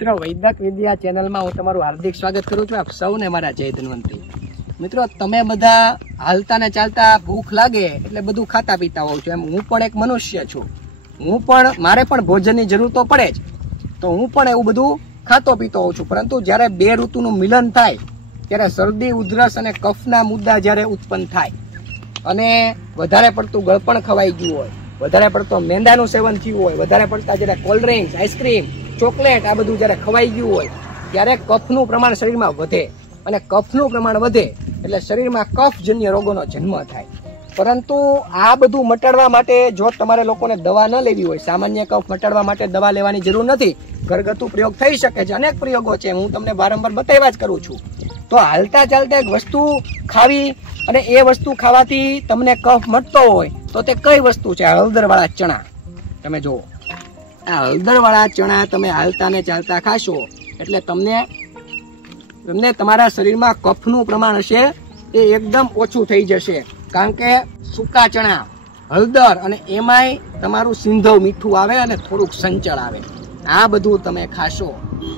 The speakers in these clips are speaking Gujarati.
મિત્રો વૈદક વિદ્યા ચેનલમાં હું તમારું હાર્દિક સ્વાગત કરું છું. આપ સૌને મારા જય ધન્વંતરી. મિત્રો તમે બધા હાલતા ને ચાલતા ભૂખ લાગે એટલે બધું ખાતા પીતા હોવ છો. એમ હું પણ એક મનુષ્ય છું. મારે પણ ભોજનની જરૂર તો પડે જ, તો હું પણ એવું બધું ખાતો પીતો હોઉં છું. પરંતુ જ્યારે બે ઋતુનું મિલન થાય ત્યારે શરદી, ઉધરસ અને કફના મુદ્દા જ્યારે ઉત્પન્ન થાય અને વધારે પડતું ગળપણ ખવાઈ ગયું હોય, વધારે પડતો મેંદાનું સેવન થયું હોય, વધારે પડતા જ્યારે કોલ્ડ ડ્રિંક્સ, આઈસ્ક્રીમ, ચોકલેટ આ બધું જ્યારે ખવાઈ ગયું હોય ત્યારે કફનું પ્રમાણ શરીરમાં વધે અને કફનું પ્રમાણ વધે એટલે શરીરમાં કફજન્ય રોગોનો જન્મ થાય. પરંતુ આ બધું મટાડવા માટે જો તમારે લોકોને દવા ન લેવી હોય, સામાન્ય કફ મટાડવા માટે દવા લેવાની જરૂર નથી, ઘરગથ્થુ પ્રયોગ થઈ શકે છે. અનેક પ્રયોગો છે, હું તમને વારંવાર બતાવ્યા જ કરું છું. તો હાલતા ચાલતા એક વસ્તુ ખાવી અને એ વસ્તુ ખાવાથી તમને કફ મટતો હોય તો તે કઈ વસ્તુ છે? હળદરવાળા ચણા. તમે જુઓ, આ હળદરવાળા ચણા તમે હાલતા ને ચાલતા ખાશો એટલે તમને તમારા શરીરમાં કફનું પ્રમાણ હશે એ એકદમ ઓછું થઈ જશે. કારણ કે સૂકા ચણા, હળદર અને એમાંય તમારું સિંધવ મીઠું આવે અને થોડુંક સંચળ આવે. આ બધું તમે ખાશો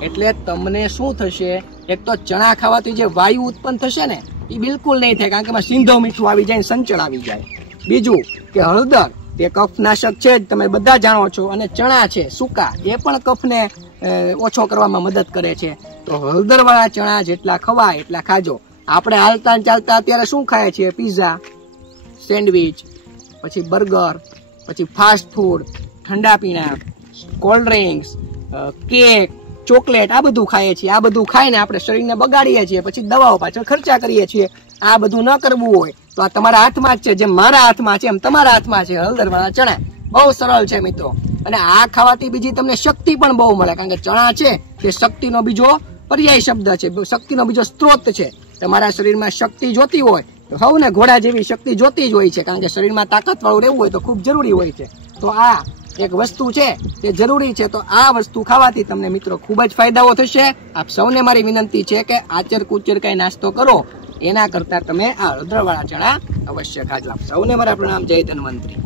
એટલે તમને શું થશે? એક તો ચણા ખાવાથી જે વાયુ ઉત્પન્ન થશે ને એ બિલકુલ નહીં થાય, કારણ કે એમાં સિંધવ મીઠું આવી જાય, સંચળ આવી જાય. બીજું કે હળદર તે કફનાશક છે જ, તમે બધા જાણો છો, અને ચણા છે સૂકા એ પણ કફને ઓછો કરવામાં મદદ કરે છે. તો હળદરવાળા ચણા જેટલા ખવાય એટલા ખાજો. આપણે હાલતા ચાલતા અત્યારે શું ખાઈએ છીએ? પીઝા, સેન્ડવિચ, પછી બર્ગર, પછી ફાસ્ટ ફૂડ, ઠંડા પીણા, કોલ્ડ ડ્રિંક્સ, કેક, ચોકલેટ આ બધું ખાઈએ છીએ. આ બધું ખાઈને આપણે શરીરને બગાડીએ છીએ, પછી દવાઓ પાછળ ખર્ચા કરીએ છીએ. આ બધું ન કરવું હોય તો આ તમારા હાથમાં જ છે. જેમ મારા હાથમાં છે એમ તમારા હાથમાં છે હળદરવાળા ચણા. બહુ સરળ છે મિત્રો. અને આ ખાવાથી બીજી તમને શક્તિ પણ બહુ મળે, કારણ કે ચણા છે તે શક્તિનો બીજો પર્યાય શબ્દ છે, શક્તિનો બીજો સ્ત્રોત છે. તમારા શરીરમાં શક્તિ જોતી હોય તો સૌને ઘોડા જેવી શક્તિ જોતી જ હોય છે, કારણ કે શરીરમાં તાકાતવાળું રહેવું હોય તો ખૂબ જરૂરી હોય છે. તો આ એક વસ્તુ છે તે જરૂરી છે. તો આ વસ્તુ ખાવાથી તમને મિત્રો ખૂબ જ ફાયદાઓ થશે. આપ સૌને મારી વિનંતી છે કે આચર કુચર કઈ નાસ્તો કરો એના કરતા તમે આ હળદરવાળા ચણા અવશ્ય ખાજો. આપ સૌને મારા પ્રણામ. જય ધન્વંતરી.